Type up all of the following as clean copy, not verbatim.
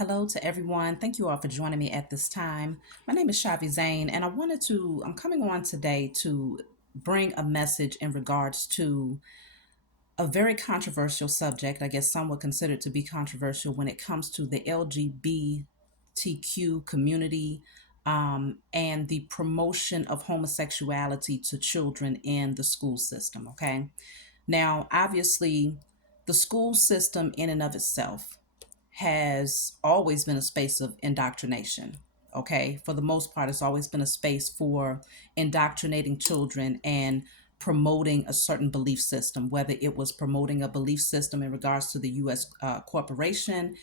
Hello to everyone. Thank you all for joining me at this time. My name is Shavi Zane, and I'm coming on today to bring a message in regards to a very controversial subject. I guess some would consider it to be controversial when it comes to the LGBTQ community and the promotion of homosexuality to children in the school system. Okay. Now, obviously, the school system in and of itself has always been a space of indoctrination. Okay. For the most part, it's always been a space for indoctrinating children and promoting a certain belief system, whether it was promoting a belief system in regards to the U.S. Corporation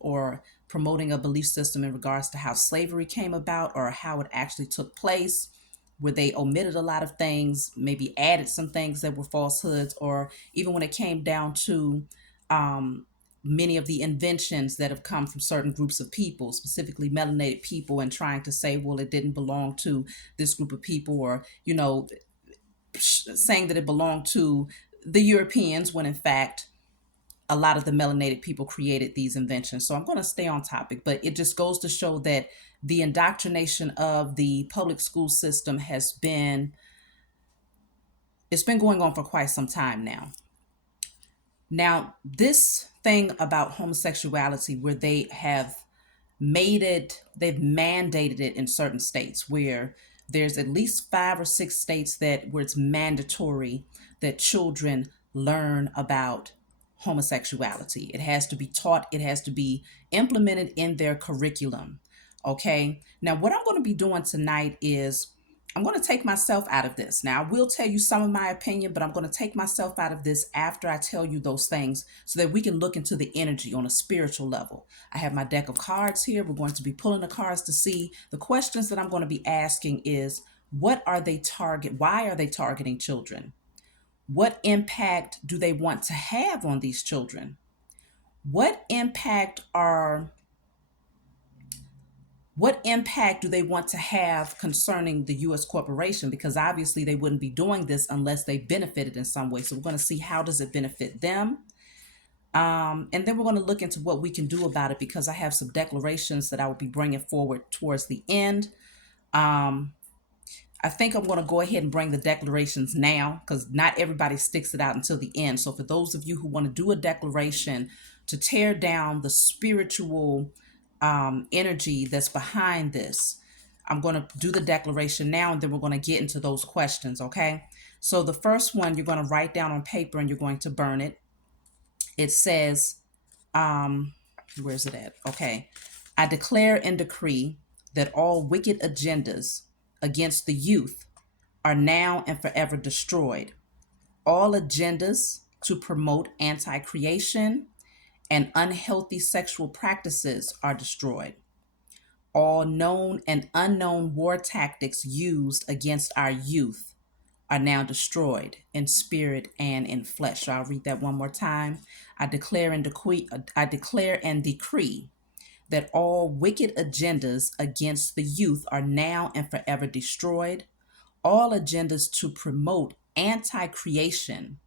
or promoting a belief system in regards to how slavery came about or how it actually took place, where they omitted a lot of things, maybe added some things that were falsehoods, or even when it came down to um, many of the inventions that have come from certain groups of people, specifically melanated people, and trying to say, well, it didn't belong to this group of people, or, saying that it belonged to the Europeans when in fact a lot of the melanated people created these inventions. So I'm going to stay on topic, but it just goes to show that the indoctrination of the public school system it's been going on for quite some time now. Now, this thing about homosexuality, where they've mandated it in certain states, where there's at least 5 or 6 states that where it's mandatory that children learn about homosexuality. It has to be taught, it has to be implemented in their curriculum. Okay. Now, what I'm going to be doing tonight is I'm going to take myself out of this. Now, I will tell you some of my opinion, but I'm going to take myself out of this after I tell you those things so that we can look into the energy on a spiritual level. I have my deck of cards here. We're going to be pulling the cards to see the questions that I'm going to be asking is what are they target? Why are they targeting children? What impact do they want to have on these children? What impact are what impact do they want to have concerning the U.S. corporation? Because obviously they wouldn't be doing this unless they benefited in some way. So we're going to see how does it benefit them. And then we're going to look into what we can do about it because I have some declarations that I will be bringing forward towards the end. Um, I think I'm going to go ahead and bring the declarations now because not everybody sticks it out until the end. So for those of you who want to do a declaration to tear down the spiritual energy that's behind this, I'm going to do the declaration now and then we're going to get into those questions, okay? So the first one you're going to write down on paper and you're going to burn it. It says, where's it at? Okay. I declare and decree that all wicked agendas against the youth are now and forever destroyed. All agendas to promote anti creation and unhealthy sexual practices are destroyed. All known and unknown war tactics used against our youth are now destroyed in spirit and in flesh. So I'll read that one more time. I declare and decree that all wicked agendas against the youth are now and forever destroyed. All agendas to promote anti-creation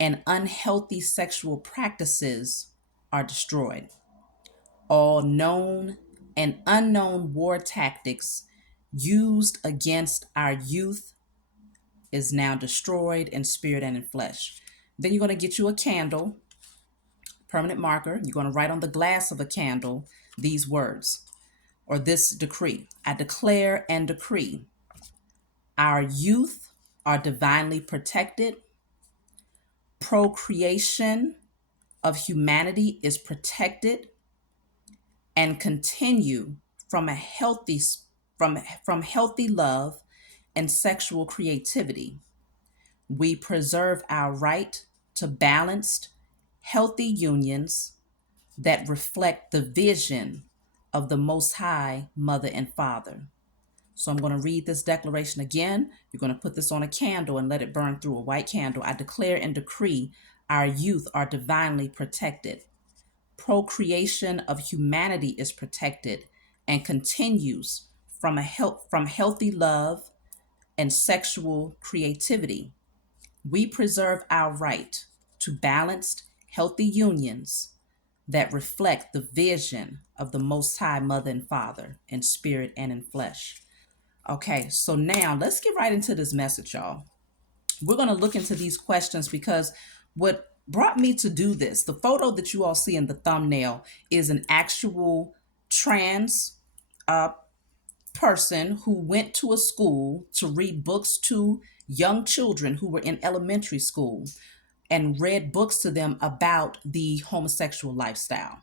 and unhealthy sexual practices are destroyed. All known and unknown war tactics used against our youth is now destroyed in spirit and in flesh. Then you're going to get you a candle, permanent marker. You're going to write on the glass of a candle these words or this decree. I declare and decree our youth are divinely protected. Procreation of humanity is protected and continue from a healthy from healthy love and sexual creativity. We preserve our right to balanced, healthy unions that reflect the vision of the Most High Mother and Father. So I'm going to read this declaration again. You're going to put this on a candle and let it burn through a white candle. I declare and decree our youth are divinely protected. Procreation of humanity is protected and continues from healthy love and sexual creativity. We preserve our right to balanced, healthy unions that reflect the vision of the Most High Mother and Father in spirit and in flesh. Okay, so now let's get right into this message, y'all. We're going to look into these questions because what brought me to do this, the photo that you all see in the thumbnail, is an actual trans uh, person who went to a school to read books to young children who were in elementary school and read books to them about the homosexual lifestyle.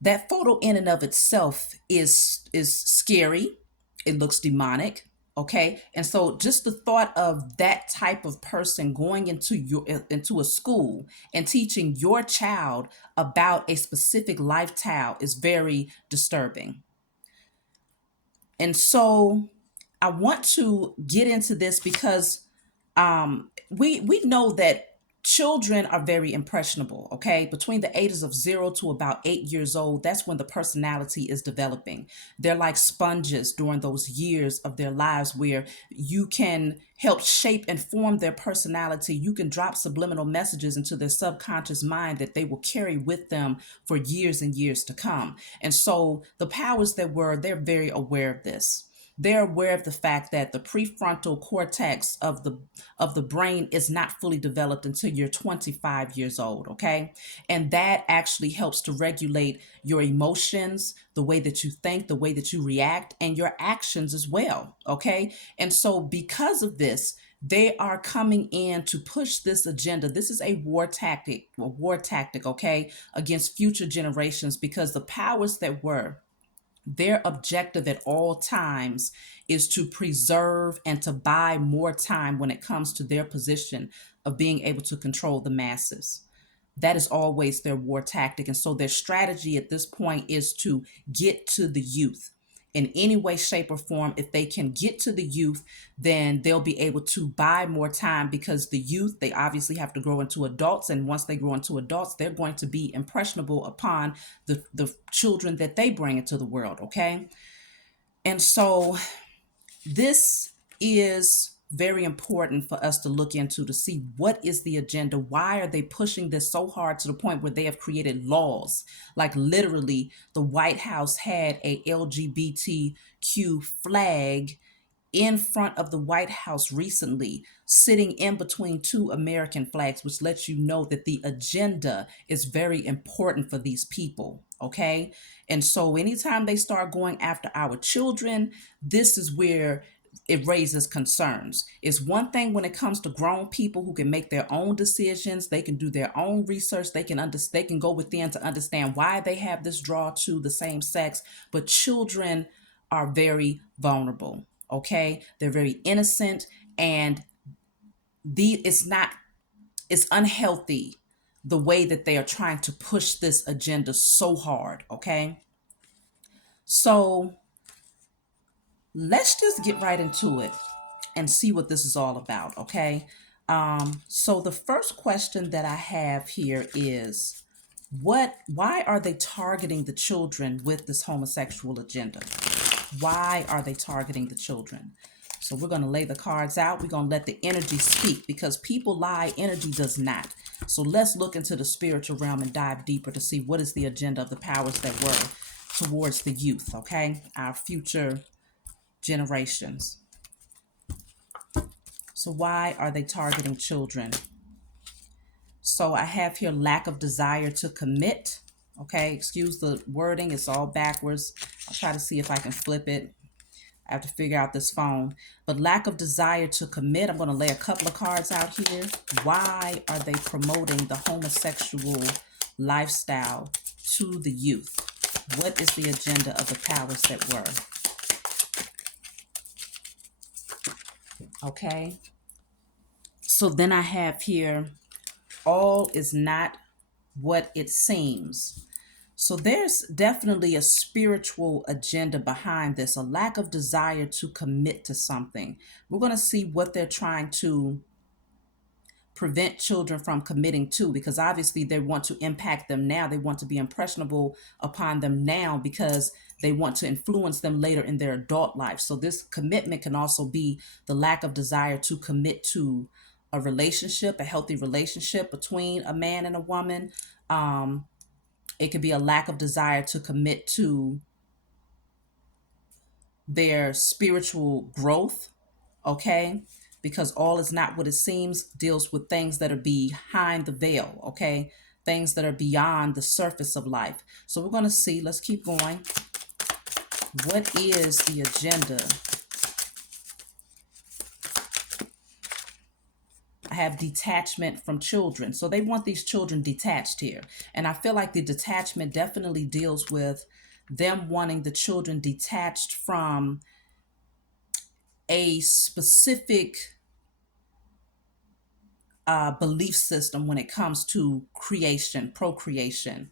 That photo in and of itself is scary. It looks demonic. Okay, and so just the thought of that type of person going into a school and teaching your child about a specific lifestyle is very disturbing. And so I want to get into this because we know that children are very impressionable. Okay, between the ages of 0 to about 8 years old, that's when the personality is developing. They're like sponges during those years of their lives where you can help shape and form their personality. You can drop subliminal messages into their subconscious mind that they will carry with them for years and years to come. And so the powers that were, they're very aware of this. They're aware of the fact that the prefrontal cortex of the brain is not fully developed until you're 25 years old. Okay, and that actually helps to regulate your emotions, the way that you think, the way that you react, and your actions as well. Okay, and so because of this, they are coming in to push this agenda. This is a war tactic, okay, against future generations, because the powers that were, their objective at all times is to preserve and to buy more time when it comes to their position of being able to control the masses. That is always their war tactic. And so their strategy at this point is to get to the youth in any way, shape, or form. If they can get to the youth, then they'll be able to buy more time, because the youth, they obviously have to grow into adults. And once they grow into adults, they're going to be impressionable upon the children that they bring into the world. Okay. And so this is very important for us to look into, to see what is the agenda. Why are they pushing this so hard to the point where they have created laws? Like literally, the White House had a LGBTQ flag in front of the White House recently, sitting in between two American flags, which lets you know that the agenda is very important for these people. Okay. And so anytime they start going after our children, this is where it raises concerns. It's one thing when it comes to grown people who can make their own decisions, they can do their own research, they can go within to understand why they have this draw to the same sex, but children are very vulnerable. Okay, they're very innocent, and it's unhealthy the way that they are trying to push this agenda so hard. Okay, so let's just get right into it and see what this is all about. Okay, so the first question that I have here is, why are they targeting the children with this homosexual agenda? Why are they targeting the children? So we're going to lay the cards out. We're going to let the energy speak, because people lie, energy does not. So let's look into the spiritual realm and dive deeper to see what is the agenda of the powers that were towards the youth, okay? Our future generations. So why are they targeting children? So I have here lack of desire to commit. Okay, excuse the wording, it's all backwards. I'll try to see if I can flip it. I have to figure out this phone. But lack of desire to commit. I'm going to lay a couple of cards out here. Why are they promoting the homosexual lifestyle to the youth? What is the agenda of the powers that were? Okay. So then I have here, all is not what it seems. So there's definitely a spiritual agenda behind this, a lack of desire to commit to something. We're going to see what they're trying to prevent children from committing to, because obviously they want to impact them now. They want to be impressionable upon them now, because they want to influence them later in their adult life. So this commitment can also be the lack of desire to commit to a relationship, a healthy relationship between a man and a woman. It could be a lack of desire to commit to their spiritual growth, okay? Because all is not what it seems deals with things that are behind the veil, okay? Things that are beyond the surface of life. So we're going to see, let's keep going. What is the agenda? I have detachment from children. So they want these children detached here. And I feel like the detachment definitely deals with them wanting the children detached from a specific belief system when it comes to creation, procreation.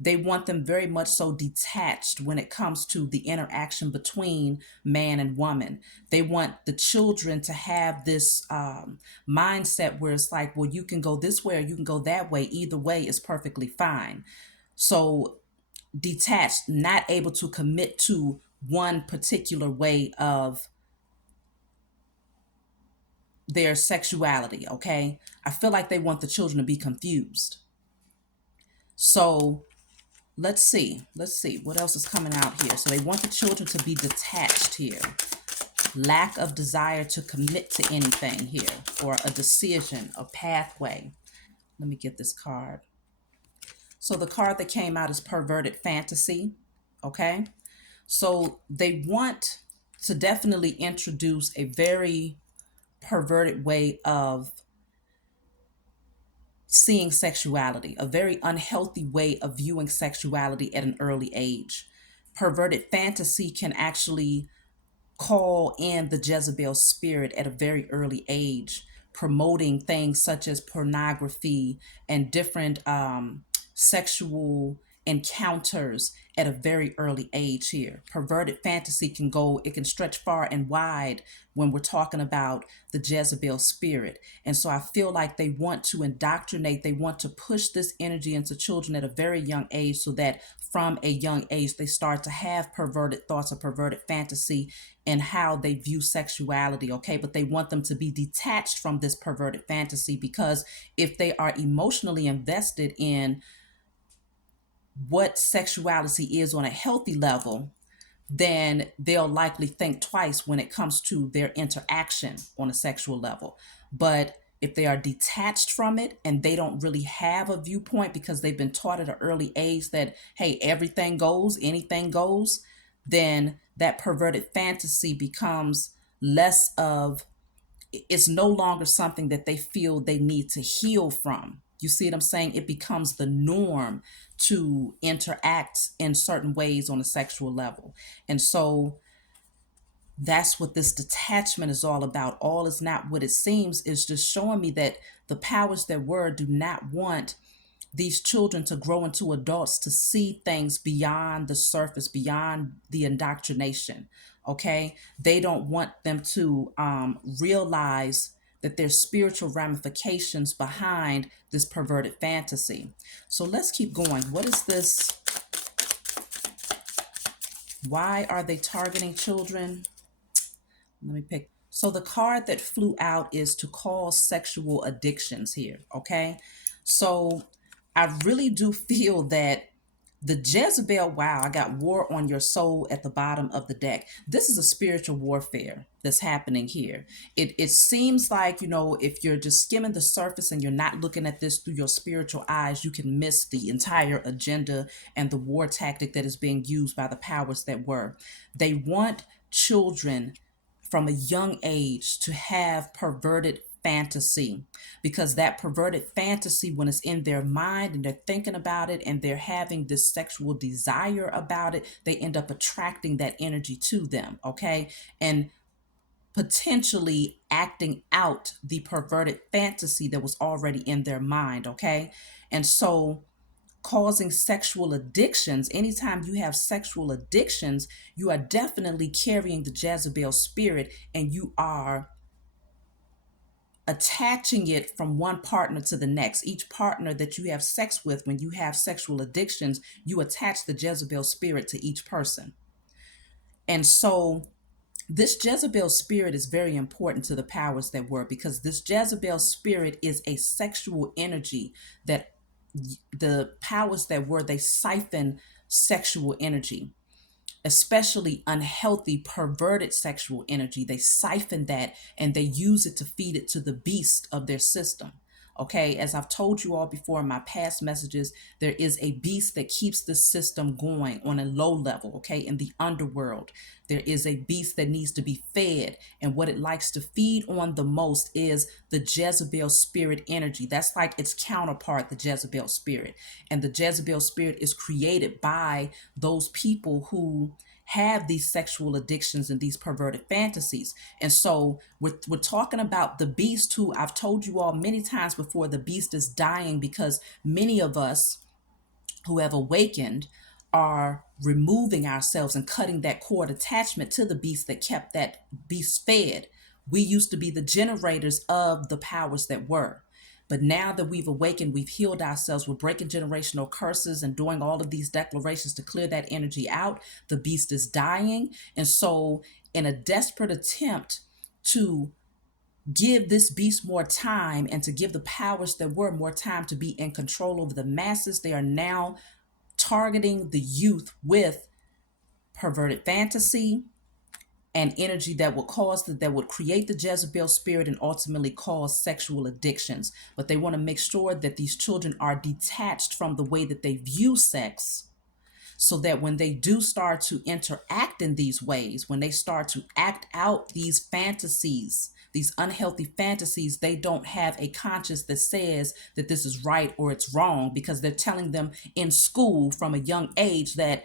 They want them very much so detached when it comes to the interaction between man and woman. They want the children to have this mindset where it's like, well, you can go this way or you can go that way. Either way is perfectly fine. So detached, not able to commit to one particular way of their sexuality, okay? I feel like they want the children to be confused. So let's see. Let's see what else is coming out here. So they want the children to be detached here. Lack of desire to commit to anything here, or a decision, a pathway. Let me get this card. So the card that came out is Perverted Fantasy, okay? So they want to definitely introduce a very perverted way of seeing sexuality, a very unhealthy way of viewing sexuality at an early age. Perverted fantasy can actually call in the Jezebel spirit at a very early age, promoting things such as pornography and different sexual encounters at a very early age here. Perverted fantasy can go, it can stretch far and wide when we're talking about the Jezebel spirit. And so I feel like they want to indoctrinate, they want to push this energy into children at a very young age so that from a young age they start to have perverted thoughts or perverted fantasy in how they view sexuality, okay? But they want them to be detached from this perverted fantasy because if they are emotionally invested in what sexuality is on a healthy level, then they'll likely think twice when it comes to their interaction on a sexual level. But if they are detached from it and they don't really have a viewpoint because they've been taught at an early age that, hey, everything goes, anything goes, then that perverted fantasy becomes less of, it's no longer something that they feel they need to heal from. You see what I'm saying? It becomes the norm to interact in certain ways on a sexual level. And so that's what this detachment is all about. All is not what it seems, is just showing me that the powers that were do not want these children to grow into adults to see things beyond the surface, beyond the indoctrination. Okay, they don't want them to realize that there's spiritual ramifications behind this perverted fantasy. So let's keep going. What is this? Why are they targeting children? Let me pick. So the card that flew out is to cause sexual addictions here. Okay, so I really do feel that the Jezebel, wow, I got war on your soul at the bottom of the deck. This is a spiritual warfare that's happening here. It seems like, you know, if you're just skimming the surface and you're not looking at this through your spiritual eyes, you can miss the entire agenda and the war tactic that is being used by the powers that were. They want children from a young age to have perverted fantasy, because that perverted fantasy, when it's in their mind and they're thinking about it and they're having this sexual desire about it, they end up attracting that energy to them, okay? And potentially acting out the perverted fantasy that was already in their mind, okay? And so causing sexual addictions, anytime you have sexual addictions, you are definitely carrying the Jezebel spirit, and you are attaching it from one partner to the next. Each partner that you have sex with, when you have sexual addictions, you attach the Jezebel spirit to each person. And so this Jezebel spirit is very important to the powers that were, because this Jezebel spirit is a sexual energy that the powers that were, they siphon sexual energy, especially unhealthy, perverted sexual energy. They siphon that and they use it to feed it to the beast of their system. Okay, as I've told you all before in my past messages, there is a beast that keeps the system going on a low level, okay, in the underworld. There is a beast that needs to be fed, and what it likes to feed on the most is the Jezebel spirit energy. That's like its counterpart, the Jezebel spirit. And the Jezebel spirit is created by those people who have these sexual addictions and these perverted fantasies. And so we're talking about the beast, who I've told you all many times before, the beast is dying because many of us who have awakened are removing ourselves and cutting that cord attachment to the beast that kept that beast fed. We used to be the generators of the powers that were. But now that we've awakened, we've healed ourselves, we're breaking generational curses and doing all of these declarations to clear that energy out. The beast is dying. And so, in a desperate attempt to give this beast more time and to give the powers that were more time to be in control over the masses, they are now targeting the youth with perverted fantasy and energy that would that would create the Jezebel spirit and ultimately cause sexual addictions. But they want to make sure that these children are detached from the way that they view sex, so that when they do start to interact in these ways, when they start to act out these fantasies, these unhealthy fantasies, they don't have a conscience that says that this is right or it's wrong, because they're telling them in school from a young age that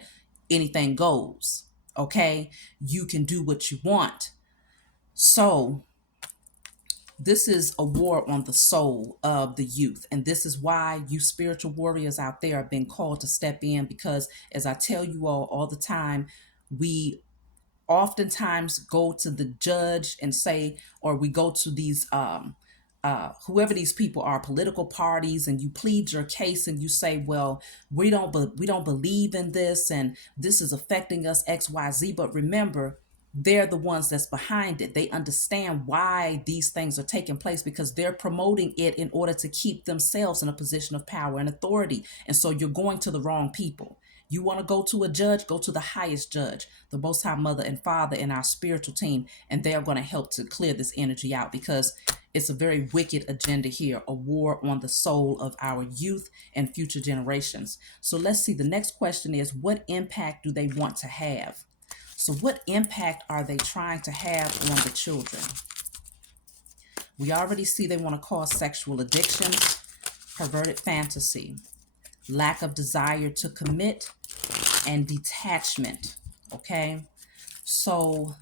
anything goes. Okay, you can do what you want. So this is a war on the soul of the youth. And this is why you spiritual warriors out there are being called to step in, because as I tell you all the time, we oftentimes go to the judge and say, or we go to these whoever these people are, political parties, and you plead your case and you say, well, we don't believe in this, and this is affecting us XYZ. But remember, they're the ones that's behind it. They understand why these things are taking place, because they're promoting it in order to keep themselves in a position of power and authority. And so you're going to the wrong people. You want to go to a judge, go to the highest judge, the Most High Mother and Father, and our spiritual team, and they are going to help to clear this energy out, because it's a very wicked agenda here, a war on the soul of our youth and future generations. So let's see. The next question is, what impact do they want to have? So what impact are they trying to have on the children? We already see they want to cause sexual addictions, perverted fantasy, lack of desire to commit, and detachment. Okay, so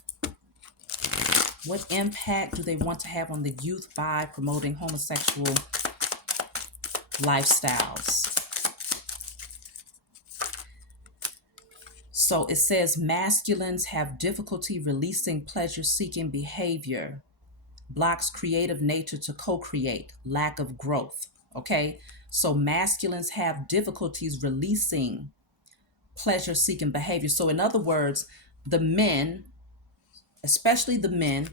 what impact do they want to have on the youth by promoting homosexual lifestyles? So it says masculines have difficulty releasing pleasure-seeking behavior, blocks creative nature to co-create, lack of growth. Okay, so masculines have difficulties releasing pleasure-seeking behavior. So in other words, the men, especially the men,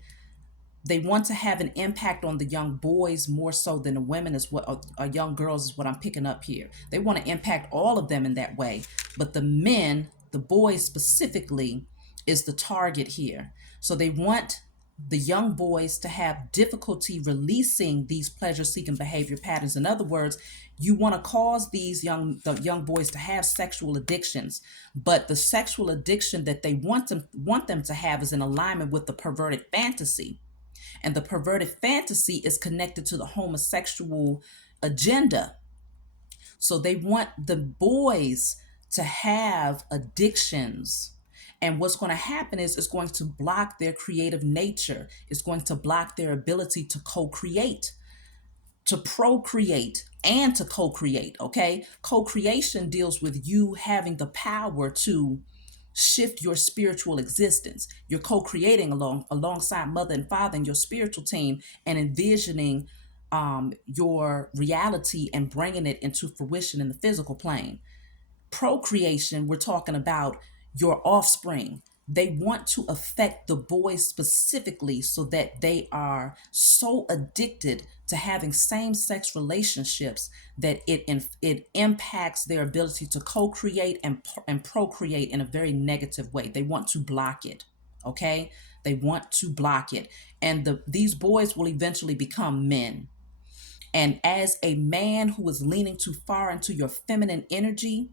they want to have an impact on the young boys more so than the women, is what, or young girls is what I'm picking up here. They want to impact all of them in that way, but the men, the boys specifically, is the target here. So they want the young boys to have difficulty releasing these pleasure-seeking behavior patterns. In other words, you want to cause the young boys to have sexual addictions, but the sexual addiction that they want them to have is in alignment with the perverted fantasy. And the perverted fantasy is connected to the homosexual agenda. So they want the boys to have addictions. And what's going to happen is it's going to block their creative nature. It's going to block their ability to co-create, to procreate, and to co-create. Okay, co-creation deals with you having the power to shift your spiritual existence. You're co-creating alongside mother and father and your spiritual team, and envisioning your reality and bringing it into fruition in the physical plane. Procreation, we're talking about your offspring, They want to affect the boys specifically so that they are so addicted to having same-sex relationships that it impacts their ability to co-create and procreate in a very negative way. They want to block it. Okay? They want to block it. And these boys will eventually become men. And as a man who is leaning too far into your feminine energy,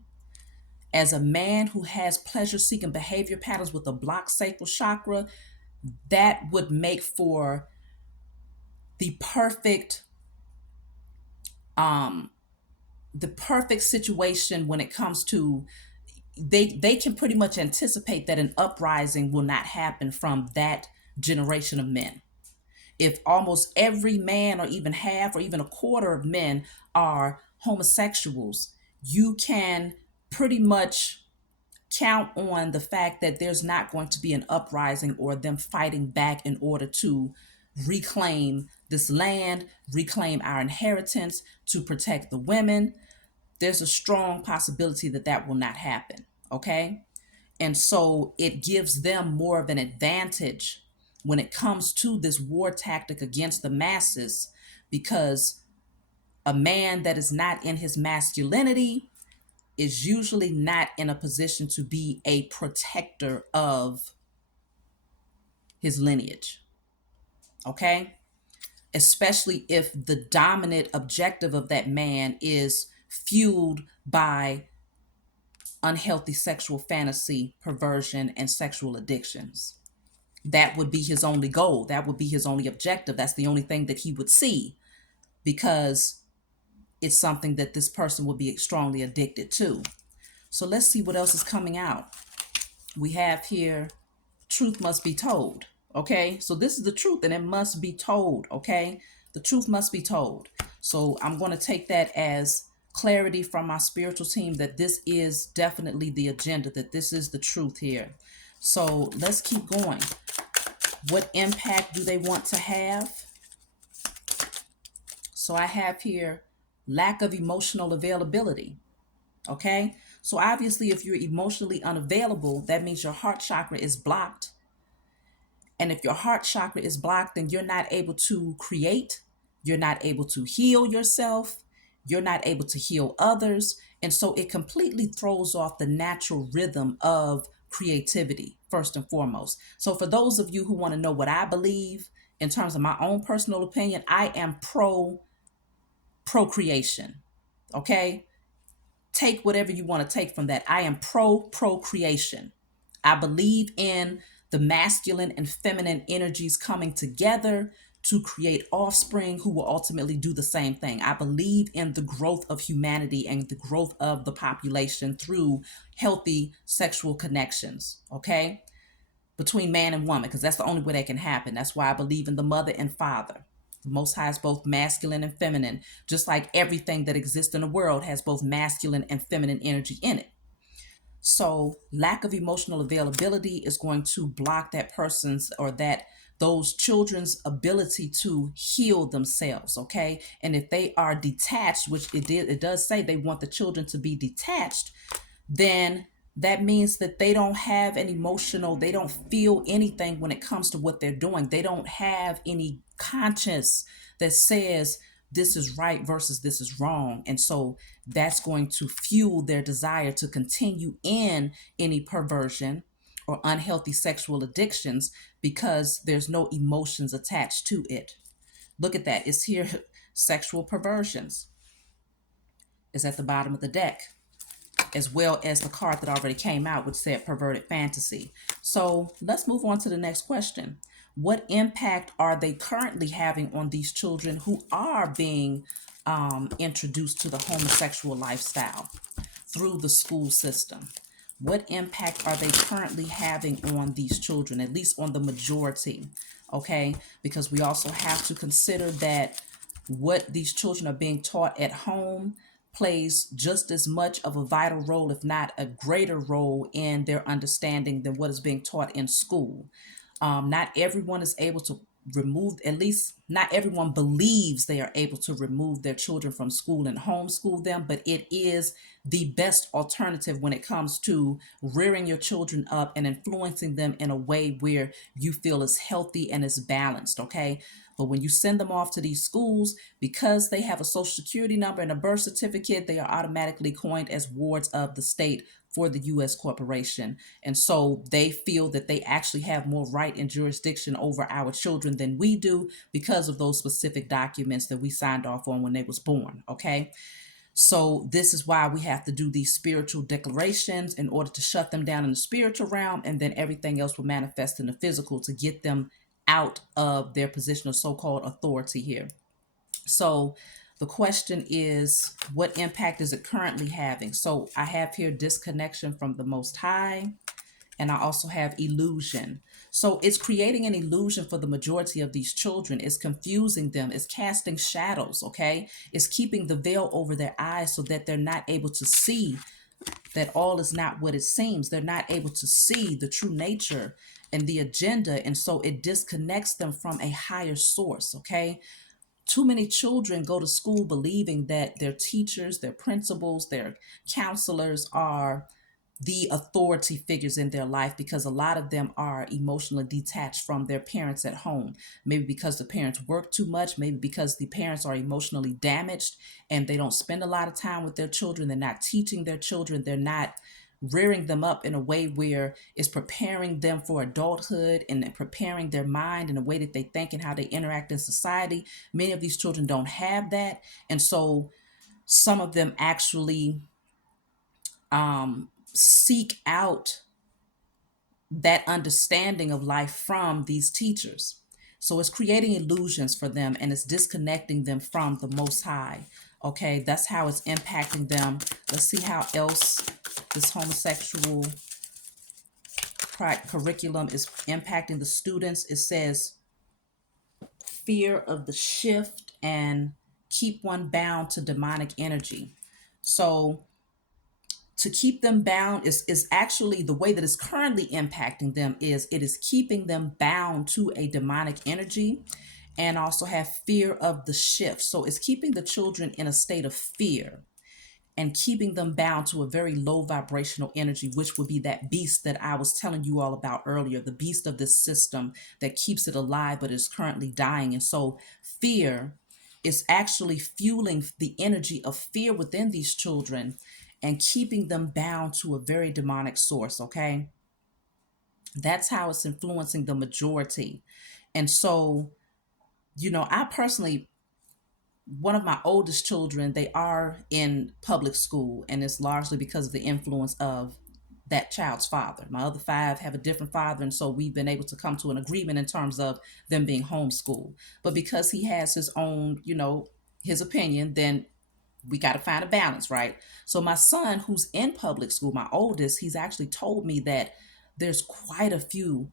as a man who has pleasure seeking behavior patterns with a blocked sacral chakra, that would make for the perfect um the perfect situation when it comes to they can pretty much anticipate that an uprising will not happen from that generation of men. If almost every man, or even half or even a quarter of men, are homosexuals, you can pretty much count on the fact that there's not going to be an uprising or them fighting back in order to reclaim this land, reclaim our inheritance, to protect the women. There's a strong possibility that that will not happen. Okay. And so it gives them more of an advantage when it comes to this war tactic against the masses, because a man that is not in his masculinity is usually not in a position to be a protector of his lineage. Okay? Especially if the dominant objective of that man is fueled by unhealthy sexual fantasy, perversion, and sexual addictions. That would be his only goal. That would be his only objective. That's the only thing that he would see, because it's something that this person would be strongly addicted to. So let's see what else is coming out. We have here, truth must be told. Okay, so this is the truth and it must be told. Okay, the truth must be told. So I'm going to take that as clarity from my spiritual team that this is definitely the agenda, that this is the truth here. So let's keep going. What impact do they want to have? So I have here lack of emotional availability. Okay, so obviously if you're emotionally unavailable, that means your heart chakra is blocked. And if your heart chakra is blocked, then you're not able to create, you're not able to heal yourself, you're not able to heal others. And so it completely throws off the natural rhythm of creativity, first and foremost. So for those of you who want to know what I believe in terms of my own personal opinion, I am pro procreation. Okay? Take whatever you want to take from that. I am pro procreation. I believe in the masculine and feminine energies coming together to create offspring who will ultimately do the same thing. I believe in the growth of humanity and the growth of the population through healthy sexual connections, okay? Between man and woman, because that's the only way that can happen. That's why I believe in the mother and father. The Most High is both masculine and feminine, just like everything that exists in the world has both masculine and feminine energy in it. So lack of emotional availability is going to block that person's or that those children's ability to heal themselves. Okay. And if they are detached, which it does say they want the children to be detached, then that means that they don't have an emotional, they don't feel anything when it comes to what they're doing. They don't have any conscience that says this is right versus this is wrong. And so that's going to fuel their desire to continue in any perversion or unhealthy sexual addictions because there's no emotions attached to it. Look at that. It's here. Sexual perversions is at the bottom of the deck, as well as the card that already came out, which said Perverted Fantasy. So let's move on to the next question. What impact are they currently having on these children who are being introduced to the homosexual lifestyle through the school system? What impact are they currently having on these children, at least on the majority? Okay, because we also have to consider that what these children are being taught at home plays just as much of a vital role, if not a greater role, in their understanding than what is being taught in school. Not everyone is able to remove, at least not everyone believes they are able to remove their children from school and homeschool them, but it is the best alternative when it comes to rearing your children up and influencing them in a way where you feel is healthy and is balanced, okay? But when you send them off to these schools, because they have a social security number and a birth certificate, they are automatically coined as wards of the state for the U.S. corporation. And so they feel that they actually have more right and jurisdiction over our children than we do because of those specific documents that we signed off on when they was born, okay? So this is why we have to do these spiritual declarations in order to shut them down in the spiritual realm, and then everything else will manifest in the physical to get them out of their position of so-called authority here. So the question is, what impact is it currently having? So I have here disconnection from the Most High, and I also have illusion. So it's creating an illusion for the majority of these children. It's confusing them. It's casting shadows, okay? It's keeping the veil over their eyes so that they're not able to see that all is not what it seems. They're not able to see the true nature and the agenda. And so it disconnects them from a higher source, okay? Too many children go to school believing that their teachers, their principals, their counselors are the authority figures in their life, because a lot of them are emotionally detached from their parents at home. Maybe because the parents work too much, maybe because the parents are emotionally damaged and they don't spend a lot of time with their children. They're not teaching their children. They're not rearing them up in a way where it's preparing them for adulthood and preparing their mind in a way that they think and how they interact in society. Many of these children don't have that. And so some of them actually seek out that understanding of life from these teachers. So it's creating illusions for them and it's disconnecting them from the Most High. Okay, that's how it's impacting them. Let's see how else this homosexual curriculum is impacting the students. It says fear of the shift and keep one bound to demonic energy. So to keep them bound is actually the way that it's currently impacting them is it is keeping them bound to a demonic energy, and also have fear of the shift. So it's keeping the children in a state of fear and keeping them bound to a very low vibrational energy, which would be that beast that I was telling you all about earlier, the beast of this system that keeps it alive but is currently dying. And so fear is actually fueling the energy of fear within these children and keeping them bound to a very demonic source, okay? That's how it's influencing the majority. And so, I personally, one of my oldest children, they are in public school, and it's largely because of the influence of that child's father. My other five have a different father, and so we've been able to come to an agreement in terms of them being homeschooled. But because he has his own, his opinion, then we got to find a balance, right? So my son, who's in public school, my oldest, he's actually told me that there's quite a few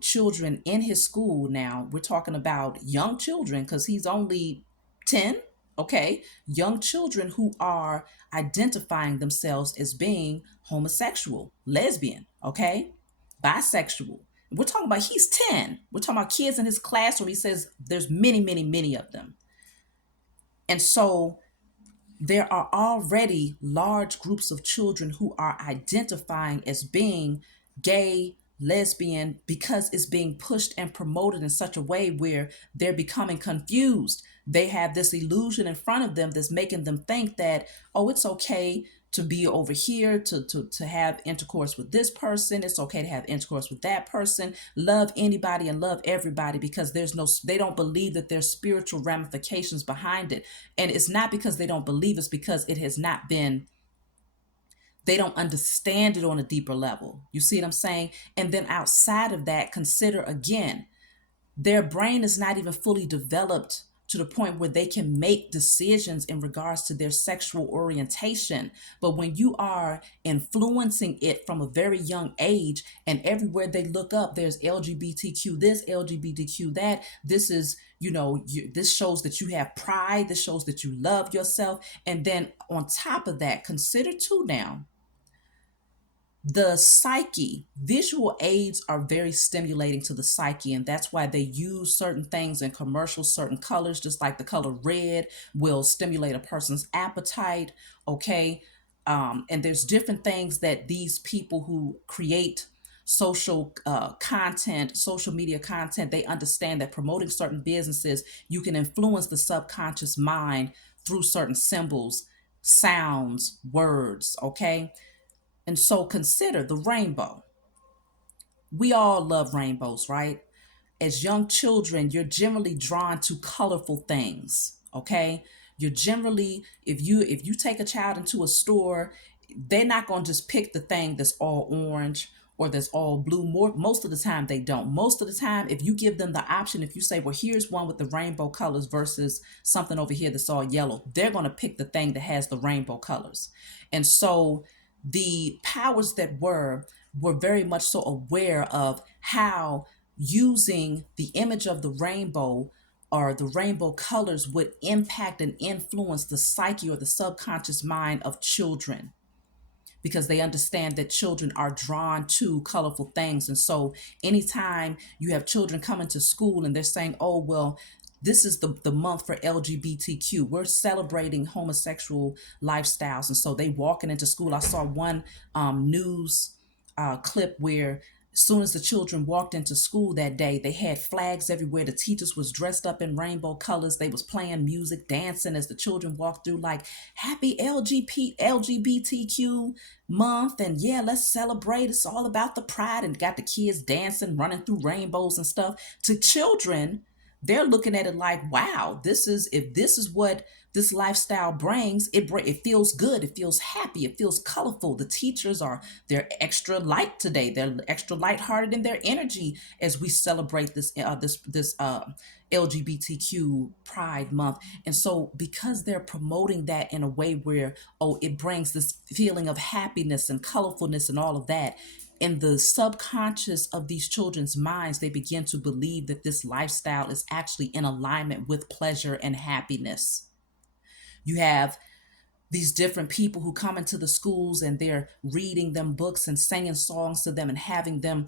children in his school now. We're talking about young children because he's only 10, okay? Young children who are identifying themselves as being homosexual, lesbian, okay? Bisexual. We're talking about he's 10. We're talking about kids in his classroom. He says there's many, many, many of them. And so there are already large groups of children who are identifying as being gay, lesbian, because it's being pushed and promoted in such a way where they're becoming confused. They have this illusion in front of them that's making them think that, oh, it's okay to be over here, to have intercourse with this person. It's okay to have intercourse with that person. Love anybody and love everybody, because they don't believe that there's spiritual ramifications behind it. And it's not because they don't believe, it's because it has not been, they don't understand it on a deeper level. You see what I'm saying? And then outside of that, consider again, their brain is not even fully developed to the point where they can make decisions in regards to their sexual orientation. But when you are influencing it from a very young age, and everywhere they look up, there's LGBTQ this, LGBTQ that, this is, this shows that you have pride, this shows that you love yourself. And then on top of that, consider too now, The psyche, visual aids are very stimulating to the psyche, and that's why they use certain things in commercials, certain colors, just like the color red will stimulate a person's appetite. Okay. And there's different things that these people who create social content, social media content, they understand that promoting certain businesses, you can influence the subconscious mind through certain symbols, sounds, words. Okay. And so consider the rainbow. We all love rainbows, right? As young children, you're generally drawn to colorful things, okay? You're generally, if you take a child into a store, they're not going to just pick the thing that's all orange or that's all blue. Most of the time they don't. Most of the time, if you give them the option, if you say, well, here's one with the rainbow colors versus something over here that's all yellow, they're going to pick the thing that has the rainbow colors. And so the powers that were very much so aware of how using the image of the rainbow or the rainbow colors would impact and influence the psyche or the subconscious mind of children, because they understand that children are drawn to colorful things. And so anytime you have children coming to school and they're saying, oh, well, this is the month for LGBTQ. We're celebrating homosexual lifestyles. And so they walking into school. I saw one news clip where as soon as the children walked into school that day, they had flags everywhere. The teachers was dressed up in rainbow colors. They was playing music, dancing as the children walked through, like happy LGBTQ month. And yeah, let's celebrate. It's all about the pride, and got the kids dancing, running through rainbows and stuff. To children, they're looking at it like, wow, if this is what this lifestyle brings, it feels good, it feels happy, it feels colorful. The teachers they're extra light today, they're extra lighthearted in their energy as we celebrate this LGBTQ Pride Month. And so because they're promoting that in a way where, oh, it brings this feeling of happiness and colorfulness and all of that, in the subconscious of these children's minds, they begin to believe that this lifestyle is actually in alignment with pleasure and happiness. You have these different people who come into the schools and they're reading them books and singing songs to them and having them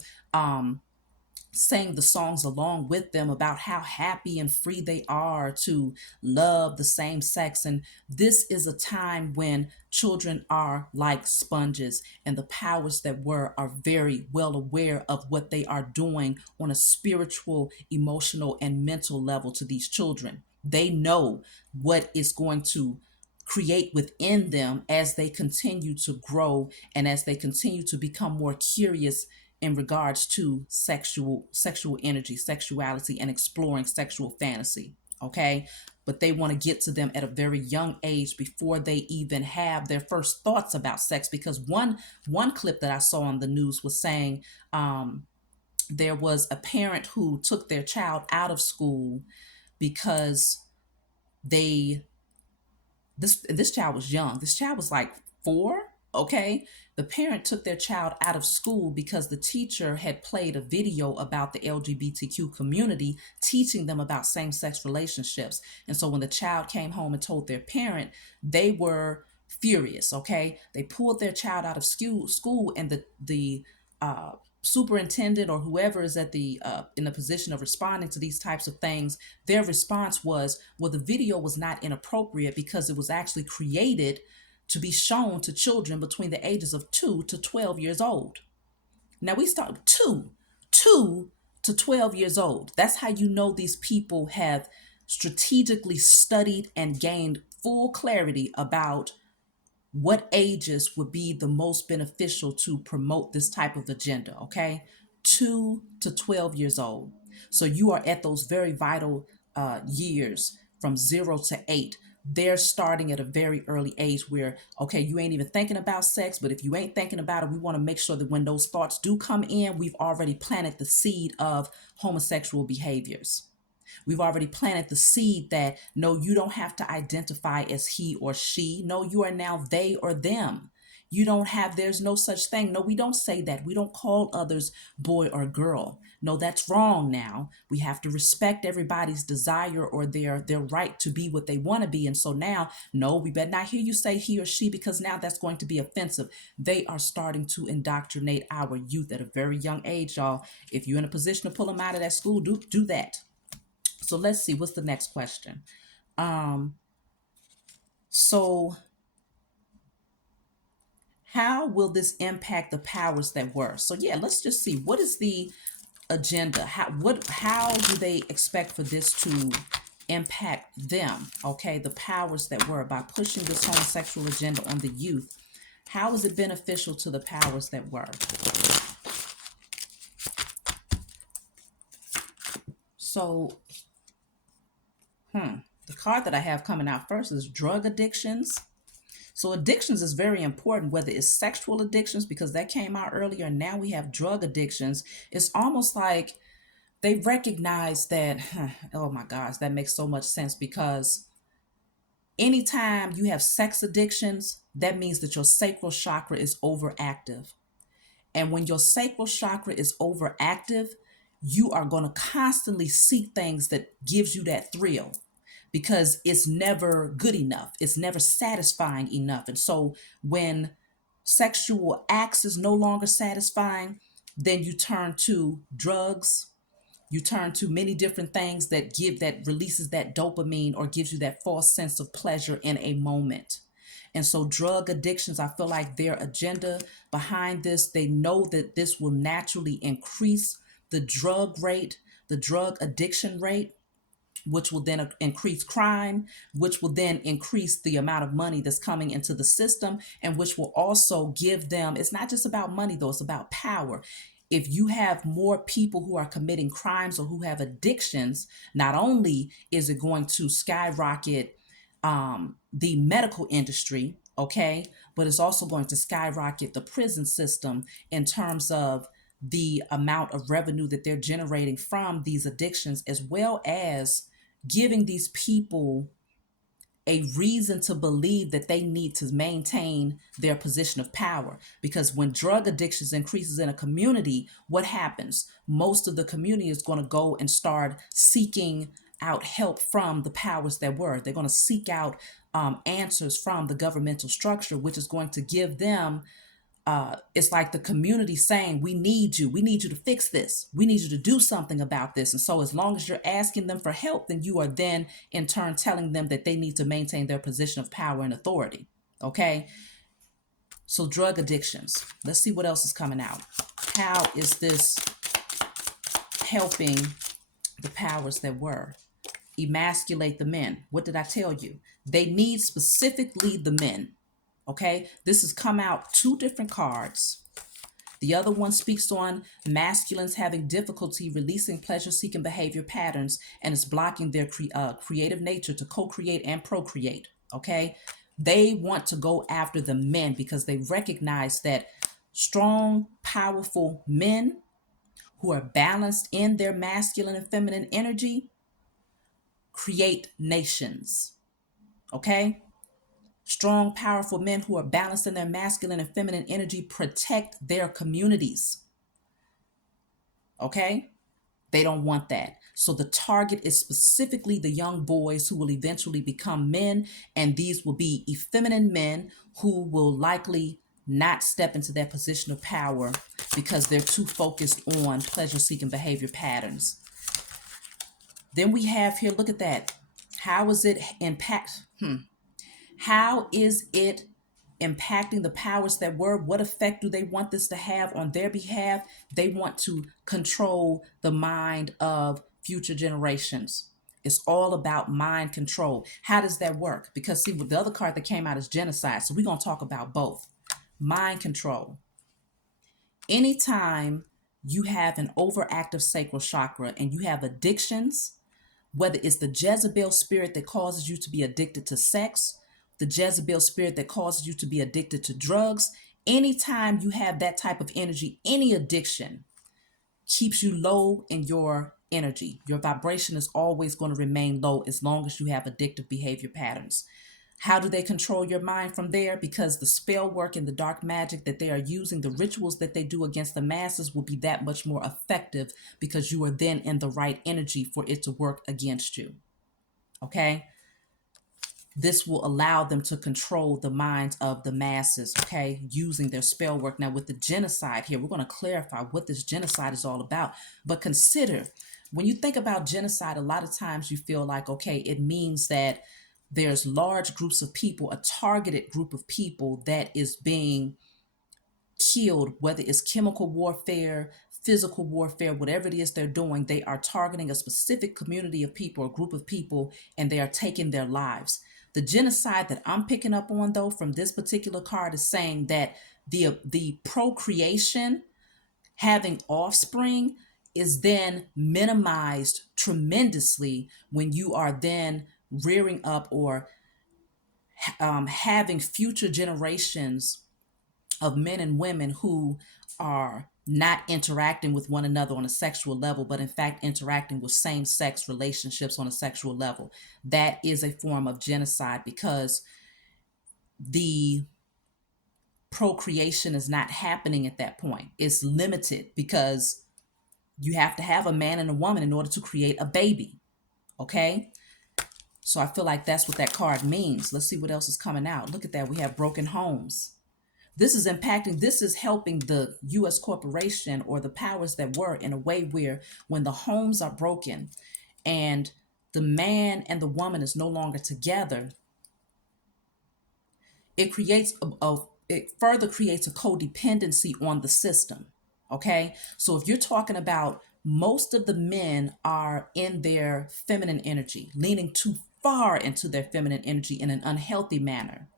sang the songs along with them about how happy and free they are to love the same sex. And this is a time when children are like sponges, and the powers that were are very well aware of what they are doing on a spiritual, emotional, and mental level to these children. They know what is going to create within them as they continue to grow and as they continue to become more curious in regards to sexual energy, sexuality, and exploring sexual fantasy. Okay. But they want to get to them at a very young age before they even have their first thoughts about sex. Because one clip that I saw on the news was saying there was a parent who took their child out of school because they this child was young. This child was like 4. Okay. The parent took their child out of school because the teacher had played a video about the LGBTQ community, teaching them about same-sex relationships. And so when the child came home and told their parent, they were furious. Okay. They pulled their child out of school, and the superintendent or whoever is at the in the position of responding to these types of things, their response was, well, the video was not inappropriate because it was actually created to be shown to children between the ages of 2 to 12 years old. Now we start 2 to 12 years old. That's how you know these people have strategically studied and gained full clarity about what ages would be the most beneficial to promote this type of agenda. Okay. 2 to 12 years old. So you are at those very vital years from 0 to 8. They're starting at a very early age where, okay, you ain't even thinking about sex, but if you ain't thinking about it, we want to make sure that when those thoughts do come in, we've already planted the seed of homosexual behaviors. We've already planted the seed that, no, you don't have to identify as he or she. No, you are now they or them. You don't have, there's no such thing. No, we don't say that. We don't call others boy or girl. No, that's wrong now. We have to respect everybody's desire or their right to be what they want to be. And so now, no, we better not hear you say he or she, because now that's going to be offensive. They are starting to indoctrinate our youth at a very young age, y'all. If you're in a position to pull them out of that school, do that. So let's see, what's the next question? So how will this impact the powers that were? So yeah, let's just see, what is the agenda? How do they expect for this to impact them? Okay, the powers that were, by pushing this homosexual agenda on the youth. How is it beneficial to the powers that were? So, the card that I have coming out first is drug addictions. So addictions is very important, whether it's sexual addictions, because that came out earlier, and now we have drug addictions. It's almost like they recognize that, oh my gosh, that makes so much sense, because anytime you have sex addictions, that means that your sacral chakra is overactive. And when your sacral chakra is overactive, you are going to constantly seek things that gives you that thrill, because it's never good enough. It's never satisfying enough. And so when sexual acts is no longer satisfying, then you turn to drugs, you turn to many different things that releases that dopamine or gives you that false sense of pleasure in a moment. And so drug addictions, I feel like their agenda behind this, they know that this will naturally increase the drug rate, the drug addiction rate, which will then increase crime, which will then increase the amount of money that's coming into the system, and which will also give them, it's not just about money though, it's about power. If you have more people who are committing crimes or who have addictions, not only is it going to skyrocket the medical industry, okay, but it's also going to skyrocket the prison system in terms of the amount of revenue that they're generating from these addictions, as well as giving these people a reason to believe that they need to maintain their position of power. Because when drug addictions increases in a community, what happens? Most of the community is going to go and start seeking out help from the powers that were. They're going to seek out answers from the governmental structure, which is going to give them, it's like the community saying, we need you. We need you to fix this. We need you to do something about this. And so as long as you're asking them for help, then you are then in turn telling them that they need to maintain their position of power and authority. Okay. So drug addictions. Let's see what else is coming out. How is this helping the powers that were? Emasculate the men. What did I tell you? They need specifically the men. Okay, this has come out two different cards. The other one speaks on masculines having difficulty releasing pleasure-seeking behavior patterns, and is blocking their creative nature to co-create and procreate. Okay, they want to go after the men because they recognize that strong, powerful men who are balanced in their masculine and feminine energy create nations. Okay, strong, powerful men who are balanced in their masculine and feminine energy protect their communities. Okay? They don't want that. So the target is specifically the young boys who will eventually become men, and these will be effeminate men who will likely not step into that position of power because they're too focused on pleasure-seeking behavior patterns. Then we have here, look at that. How is it impact? How is it impacting the powers that were? What effect do they want this to have on their behalf? They want to control the mind of future generations. It's all about mind control. How does that work? Because see, with the other card that came out is genocide. So we're going to talk about both. Mind control. Anytime you have an overactive sacral chakra and you have addictions, whether it's the Jezebel spirit that causes you to be addicted to sex, the Jezebel spirit that causes you to be addicted to drugs, anytime you have that type of energy, any addiction keeps you low in your energy. Your vibration is always going to remain low as long as you have addictive behavior patterns. How do they control your mind from there? Because the spell work and the dark magic that they are using, the rituals that they do against the masses will be that much more effective because you are then in the right energy for it to work against you. Okay? This will allow them to control the minds of the masses, okay, using their spell work. Now, with the genocide here, we're going to clarify what this genocide is all about. But consider, when you think about genocide, a lot of times you feel like, okay, it means that there's large groups of people, a targeted group of people that is being killed, whether it's chemical warfare, physical warfare, whatever it is they're doing, they are targeting a specific community of people, a group of people, and they are taking their lives. The genocide that I'm picking up on, though, from this particular card is saying that the procreation, having offspring, is then minimized tremendously when you are then rearing up or having future generations of men and women who are not interacting with one another on a sexual level, but in fact interacting with same sex relationships on a sexual level. That is a form of genocide because the procreation is not happening at that point. It's limited because you have to have a man and a woman in order to create a baby. Okay? So I feel like that's what that card means. Let's see what else is coming out. Look at that. We have broken homes. This is impacting, this is helping the U.S. corporation or the powers that were in a way where when the homes are broken and the man and the woman is no longer together, it creates it further creates a codependency on the system. Okay. So if you're talking about most of the men are in their feminine energy, leaning too far into their feminine energy in an unhealthy manner,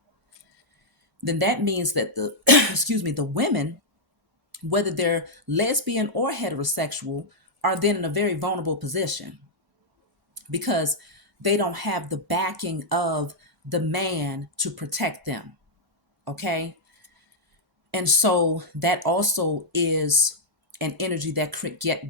then that means that the excuse me, the women, whether they're lesbian or heterosexual, are then in a very vulnerable position because they don't have the backing of the man to protect them. Okay. And so that also is an energy that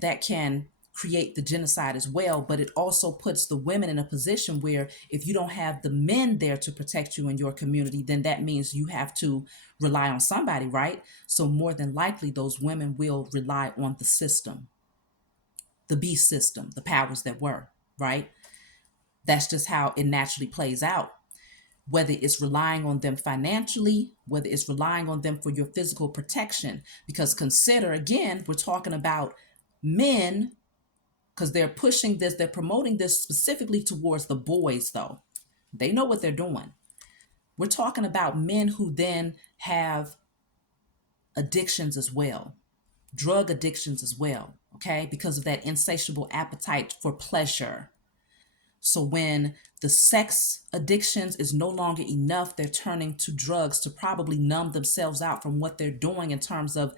that can create the genocide as well, but it also puts the women in a position where if you don't have the men there to protect you in your community, then that means you have to rely on somebody, right? So more than likely those women will rely on the system, the beast system, the powers that were, right? That's just how it naturally plays out. Whether it's relying on them financially, whether it's relying on them for your physical protection. Because consider, again, we're talking about men because they're pushing this, they're promoting this specifically towards the boys, though. They know what they're doing. We're talking about men who then have addictions as well, drug addictions as well, okay, because of that insatiable appetite for pleasure. So when the sex addictions is no longer enough, they're turning to drugs to probably numb themselves out from what they're doing in terms of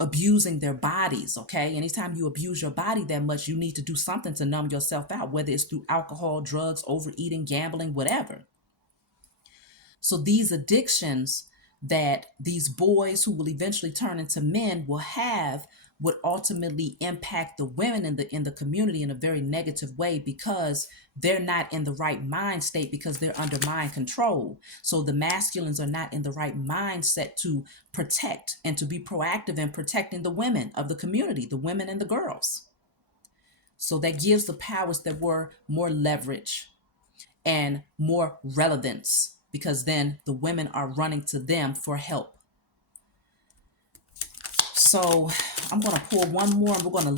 abusing their bodies. Okay. Anytime you abuse your body that much, you need to do something to numb yourself out, whether it's through alcohol, drugs, overeating, gambling, whatever. So these addictions that these boys who will eventually turn into men will have would ultimately impact the women in the community in a very negative way because they're not in the right mind state because they're under mind control. So the masculines are not in the right mindset to protect and to be proactive in protecting the women of the community, the women and the girls. So that gives the powers that were more leverage and more relevance because then the women are running to them for help. So I'm going to pull one more and we're going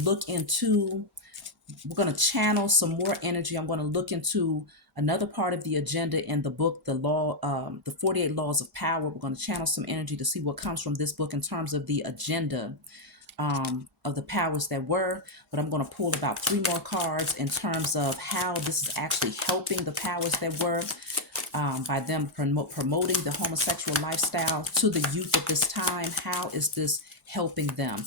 to channel some more energy. I'm going to look into another part of the agenda in the book, the 48 Laws of Power. We're going to channel some energy to see what comes from this book in terms of the agenda of the powers that were, but I'm going to pull about 3 more cards in terms of how this is actually helping the powers that were by them promoting the homosexual lifestyle to the youth at this time. How is this helping them?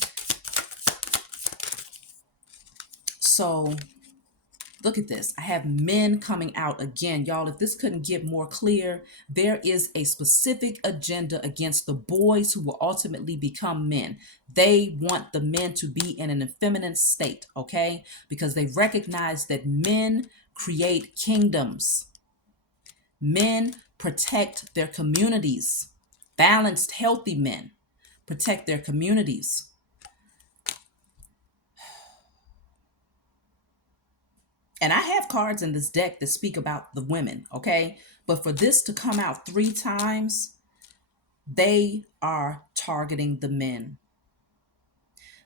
So look at this. I have men coming out again. Y'all, if this couldn't get more clear, there is a specific agenda against the boys who will ultimately become men. They want the men to be in an effeminate state, okay? Because they recognize that men create kingdoms. Men protect their communities. Balanced, healthy men protect their communities. And I have cards in this deck that speak about the women, okay? But for this to come out 3 times, they are targeting the men.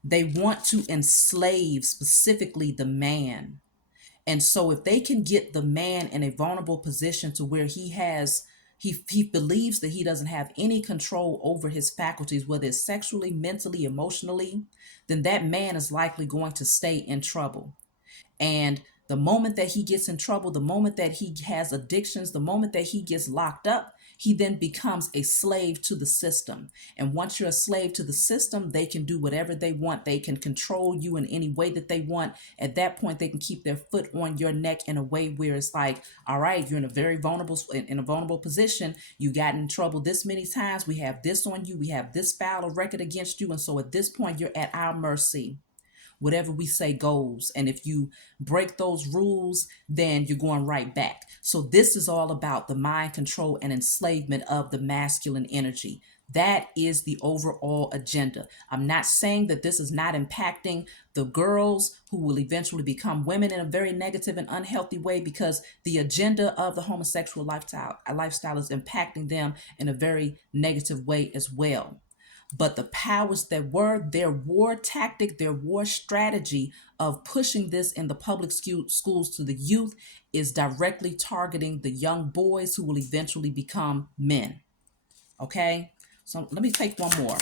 They want to enslave specifically the man. And so if they can get the man in a vulnerable position to where he believes that he doesn't have any control over his faculties, whether it's sexually, mentally, emotionally, then that man is likely going to stay in trouble. And the moment that he gets in trouble, the moment that he has addictions, the moment that he gets locked up, he then becomes a slave to the system. And once you're a slave to the system, they can do whatever they want. They can control you in any way that they want. At that point, they can keep their foot on your neck in a way where it's like, all right, you're in a very vulnerable position. You got in trouble this many times. We have this on you. We have this foul record against you. And so at this point, you're at our mercy. Whatever we say goes. And if you break those rules, then you're going right back. So this is all about the mind control and enslavement of the masculine energy. That is the overall agenda. I'm not saying that this is not impacting the girls who will eventually become women in a very negative and unhealthy way, because the agenda of the homosexual lifestyle is impacting them in a very negative way as well. But the powers that were, their war tactic, their war strategy of pushing this in the public schools to the youth is directly targeting the young boys who will eventually become men. Okay? So let me take one more.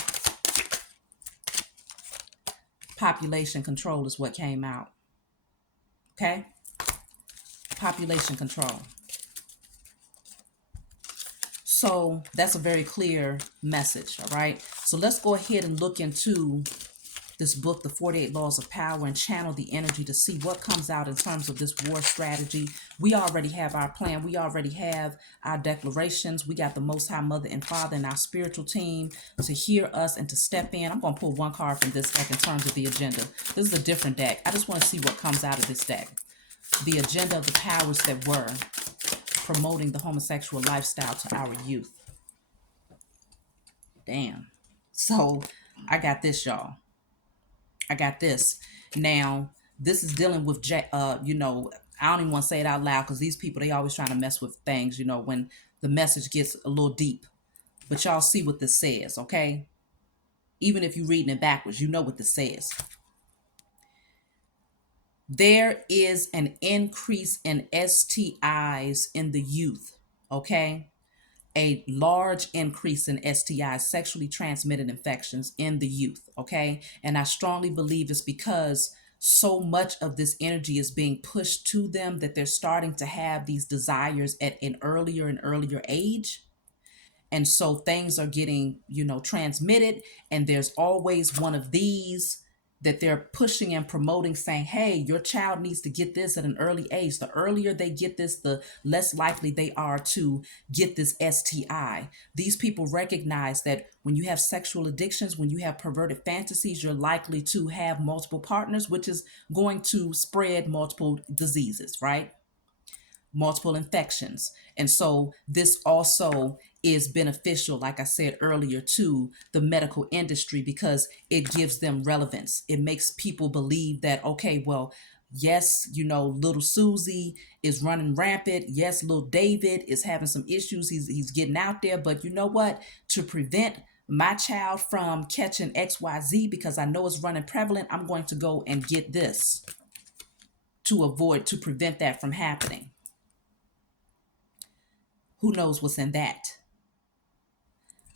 Population control is what came out. Okay? Population control. So that's a very clear message, all right? So let's go ahead and look into this book, The 48 Laws of Power, and channel the energy to see what comes out in terms of this war strategy. We already have our plan. We already have our declarations. We got the Most High Mother and Father and our spiritual team to hear us and to step in. I'm going to pull one card from this deck in terms of the agenda. This is a different deck. I just want to see what comes out of this deck. The agenda of the powers that were promoting the homosexual lifestyle to our youth. Damn. So I got this, y'all. I got this. Now, this is dealing with, I don't even want to say it out loud because these people, they always trying to mess with things, when the message gets a little deep. But y'all see what this says, okay? Even if you're reading it backwards, you know what this says. There is an increase in STIs in the youth, okay? A large increase in STIs, sexually transmitted infections in the youth, okay? And I strongly believe it's because so much of this energy is being pushed to them that they're starting to have these desires at an earlier and earlier age. And so things are getting, transmitted, and there's always one of these that they're pushing and promoting, saying, hey, your child needs to get this at an early age. The earlier they get this, the less likely they are to get this STI. These people recognize that when you have sexual addictions, when you have perverted fantasies, you're likely to have multiple partners, which is going to spread multiple diseases, right? Multiple infections. And so this also is beneficial, like I said earlier, to the medical industry because it gives them relevance. It makes people believe that, okay, well, yes, little Susie is running rampant. Yes, little David is having some issues. He's getting out there. But you know what? To prevent my child from catching XYZ, because I know it's running prevalent, I'm going to go and get this to prevent that from happening. Who knows what's in that?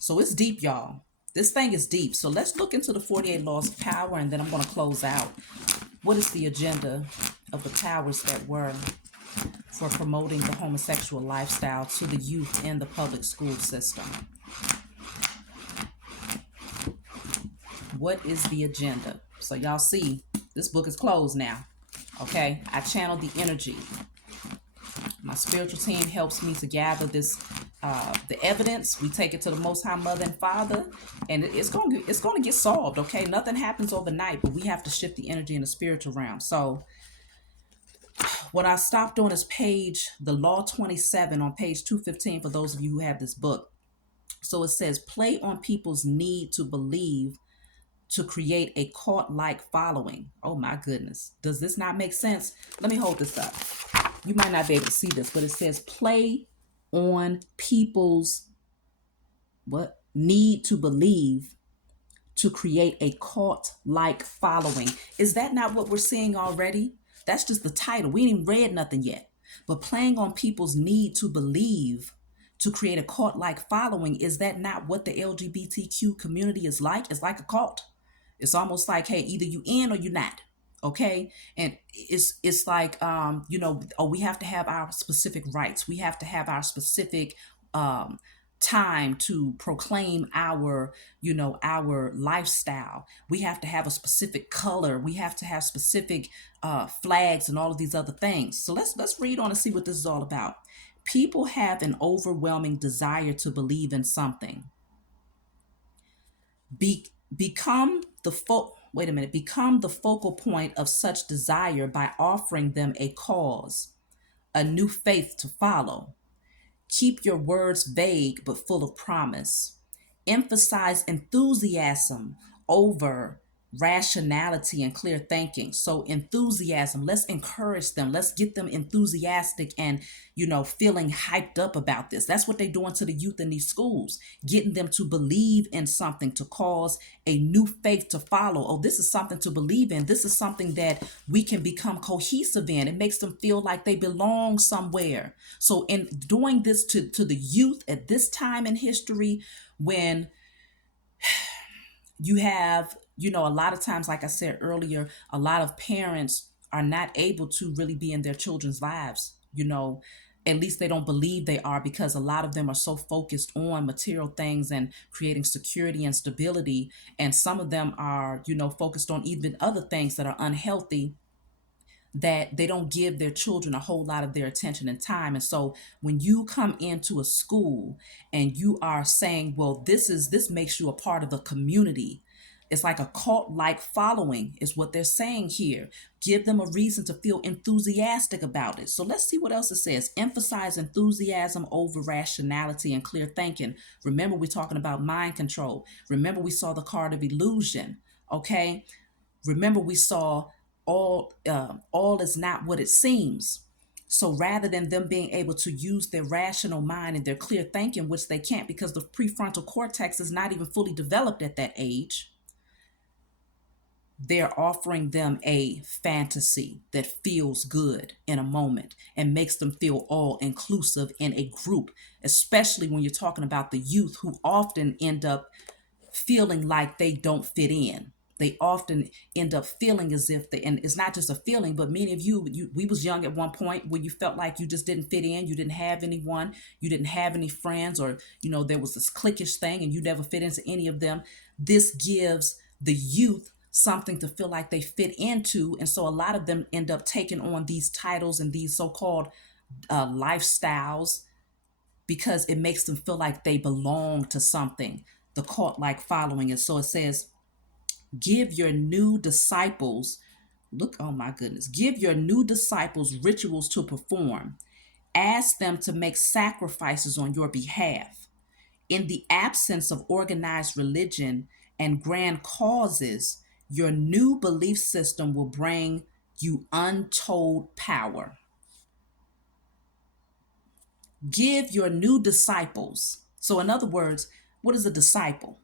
So it's deep, y'all. This thing is deep. So let's look into the 48 laws of power, and then I'm going to close out. What is the agenda of the powers that were for promoting the homosexual lifestyle to the youth in the public school system? What is the agenda? So y'all see, this book is closed now. Okay, I channeled the energy. My spiritual team helps me to gather this, the evidence. We take it to the Most High Mother and Father, and it's going to get solved. Okay, nothing happens overnight, but we have to shift the energy in the spiritual realm. So What I stopped on is the Law 27 on page 215 for those of you who have this book. So it says, play on people's need to believe to create a cult like following. Oh my goodness. Does this not make sense? Let me hold this up. You might not be able to see this, but it says, play on people's what need to believe to create a cult like following. Is that not what we're seeing already? That's just the title. We ain't even read nothing yet. But playing on people's need to believe to create a cult like following, is that not what the LGBTQ community is like? It's like a cult. It's almost like, hey, either you in or you not. Okay. And it's like oh, we have to have our specific rights. We have to have our specific um time to proclaim our our lifestyle. We have to have a specific color. We have to have specific flags and all of these other things. So let's read on and see what this is all about. People have an overwhelming desire to believe in something. Become the become the focal point of such desire by offering them a cause, a new faith to follow. Keep your words vague but full of promise. Emphasize enthusiasm over rationality and clear thinking. So, enthusiasm, let's encourage them. Let's get them enthusiastic and, feeling hyped up about this. That's what they're doing to the youth in these schools, getting them to believe in something, to cause a new faith to follow. Oh, this is something to believe in. This is something that we can become cohesive in. It makes them feel like they belong somewhere. So, in doing this to the youth at this time in history, when you have, a lot of times, like I said earlier, a lot of parents are not able to really be in their children's lives. At least they don't believe they are, because a lot of them are so focused on material things and creating security and stability. And some of them are, focused on even other things that are unhealthy, that they don't give their children a whole lot of their attention and time. And so when you come into a school and you are saying, well, this makes you a part of the community. It's like a cult like following is what they're saying here. Give them a reason to feel enthusiastic about it. So let's see what else it says. Emphasize enthusiasm over rationality and clear thinking. Remember, we're talking about mind control. Remember, we saw the card of illusion. Okay. Remember, we saw all is not what it seems. So rather than them being able to use their rational mind and their clear thinking, which they can't because the prefrontal cortex is not even fully developed at that age, they're offering them a fantasy that feels good in a moment and makes them feel all inclusive in a group, especially when you're talking about the youth, who often end up feeling like they don't fit in. They often end up feeling as if and it's not just a feeling, but many of we was young at one point where you felt like you just didn't fit in. You didn't have anyone, you didn't have any friends, or, there was this cliquish thing and you never fit into any of them. This gives the youth something to feel like they fit into. And so a lot of them end up taking on these titles and these so-called lifestyles, because it makes them feel like they belong to something, the cult like following. And so it says, give your new disciples, oh my goodness, give your new disciples rituals to perform. Ask them to make sacrifices on your behalf. In the absence of organized religion and grand causes, your new belief system will bring you untold power. Give your new disciples. So, in other words, what is a disciple?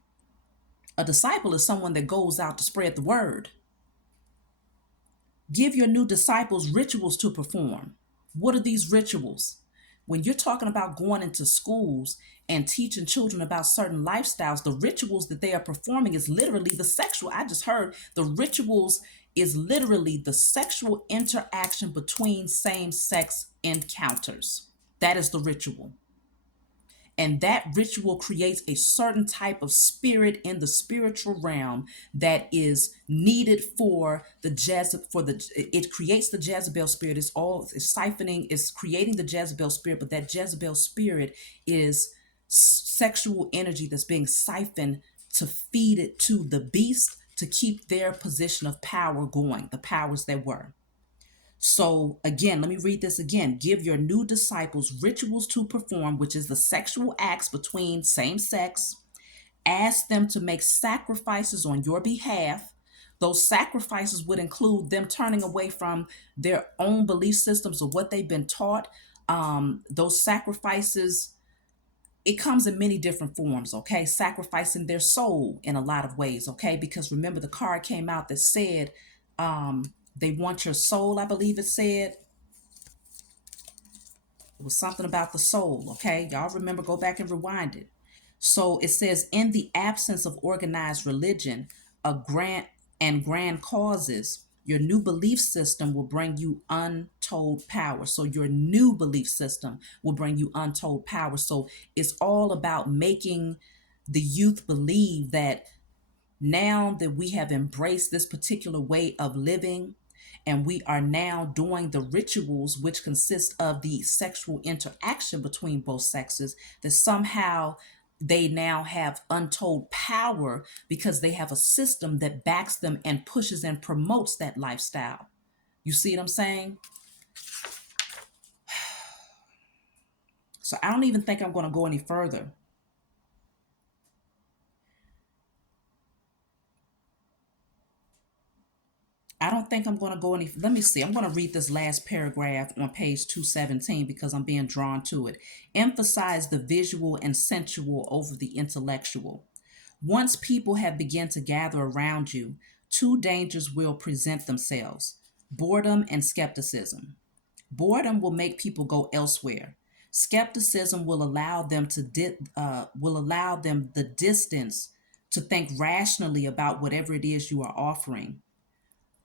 A disciple is someone that goes out to spread the word. Give your new disciples rituals to perform. What are these rituals? When you're talking about going into schools and teaching children about certain lifestyles, the rituals that they are performing is literally the sexual. I just heard the rituals is literally the sexual interaction between same-sex encounters. That is the ritual. And that ritual creates a certain type of spirit in the spiritual realm that is needed for the it creates the Jezebel spirit. It's siphoning, it's creating the Jezebel spirit, but that Jezebel spirit is sexual energy that's being siphoned to feed it to the beast, to keep their position of power going, the powers that were. So again, let me read this again. Give your new disciples rituals to perform, which is the sexual acts between same sex. Ask them to make sacrifices on your behalf. Those sacrifices would include them turning away from their own belief systems or what they've been taught. Those sacrifices, it comes in many different forms, okay? Sacrificing their soul in a lot of ways, okay? Because remember, the card came out that said they want your soul, I believe it said. It was something about the soul, okay? Y'all remember, go back and rewind it. So it says, in the absence of organized religion, a grand causes, your new belief system will bring you untold power. So your new belief system will bring you untold power. So it's all about making the youth believe that now that we have embraced this particular way of living and we are now doing the rituals which consist of the sexual interaction between both sexes, that somehow they now have untold power because they have a system that backs them and pushes and promotes that lifestyle. You see what I'm saying? So I don't even think I'm going to go any further. I don't think I'm going to go any. Let me see. I'm going to read this last paragraph on page 217 because I'm being drawn to it. Emphasize the visual and sensual over the intellectual. Once people have begun to gather around you, two dangers will present themselves: boredom and skepticism. Boredom will make people go elsewhere. Skepticism will allow them will allow them the distance to think rationally about whatever it is you are offering,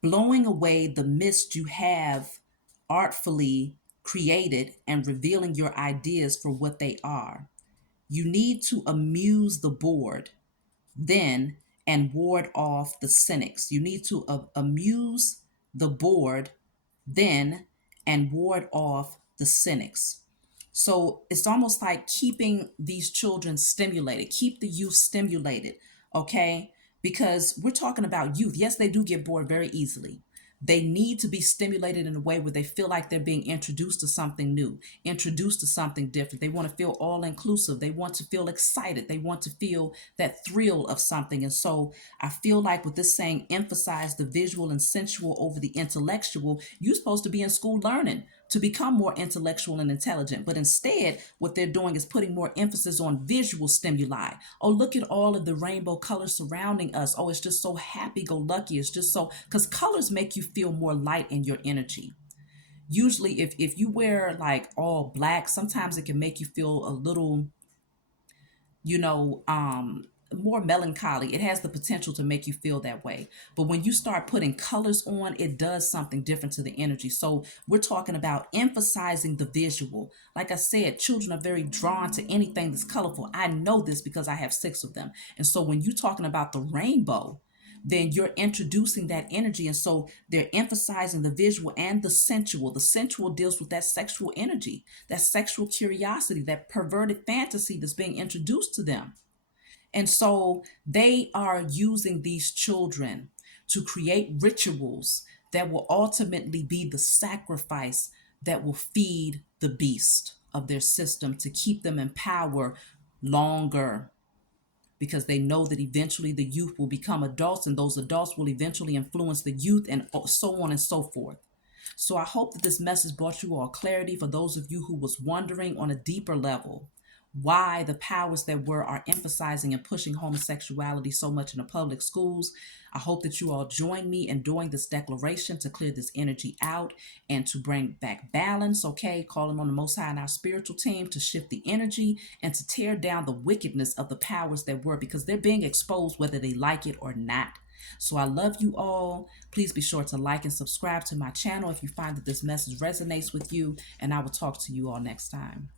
blowing away the mist you have artfully created and revealing your ideas for what they are. You need to amuse the bored, then, and ward off the cynics. You need to amuse the bored, then, and ward off the cynics. So it's almost like keeping these children stimulated, keep the youth stimulated, okay? Because we're talking about youth. Yes, they do get bored very easily. They need to be stimulated in a way where they feel like they're being introduced to something new, introduced to something different. They want to feel all inclusive. They want to feel excited. They want to feel that thrill of something. And so I feel like with this saying, emphasize the visual and sensual over the intellectual, you're supposed to be in school learning to become more intellectual and intelligent. But instead, what they're doing is putting more emphasis on visual stimuli. Oh, look at all of the rainbow colors surrounding us. Oh, it's just so happy go lucky. It's just so, because colors make you feel more light in your energy. Usually, if you wear like all black, sometimes it can make you feel a little, you know, more melancholy. It has the potential to make you feel that way. But when you start putting colors on, it does something different to the energy. So we're talking about emphasizing the visual. Like I said, children are very drawn to anything that's colorful. I know this because I have 6 of them. And so when you're talking about the rainbow, then you're introducing that energy. And so they're emphasizing the visual and the sensual. The sensual deals with that sexual energy, that sexual curiosity, that perverted fantasy that's being introduced to them. And so they are using these children to create rituals that will ultimately be the sacrifice that will feed the beast of their system to keep them in power longer, because they know that eventually the youth will become adults and those adults will eventually influence the youth and so on and so forth. So I hope that this message brought you all clarity for those of you who was wondering on a deeper level why the powers that were are emphasizing and pushing homosexuality so much in the public schools. I hope that you all join me in doing this declaration to clear this energy out and to bring back balance, okay? Calling on the Most High and our spiritual team to shift the energy and to tear down the wickedness of the powers that were, because they're being exposed whether they like it or not. So I love you all. Please be sure to like and subscribe to my channel if you find that this message resonates with you, and I will talk to you all next time.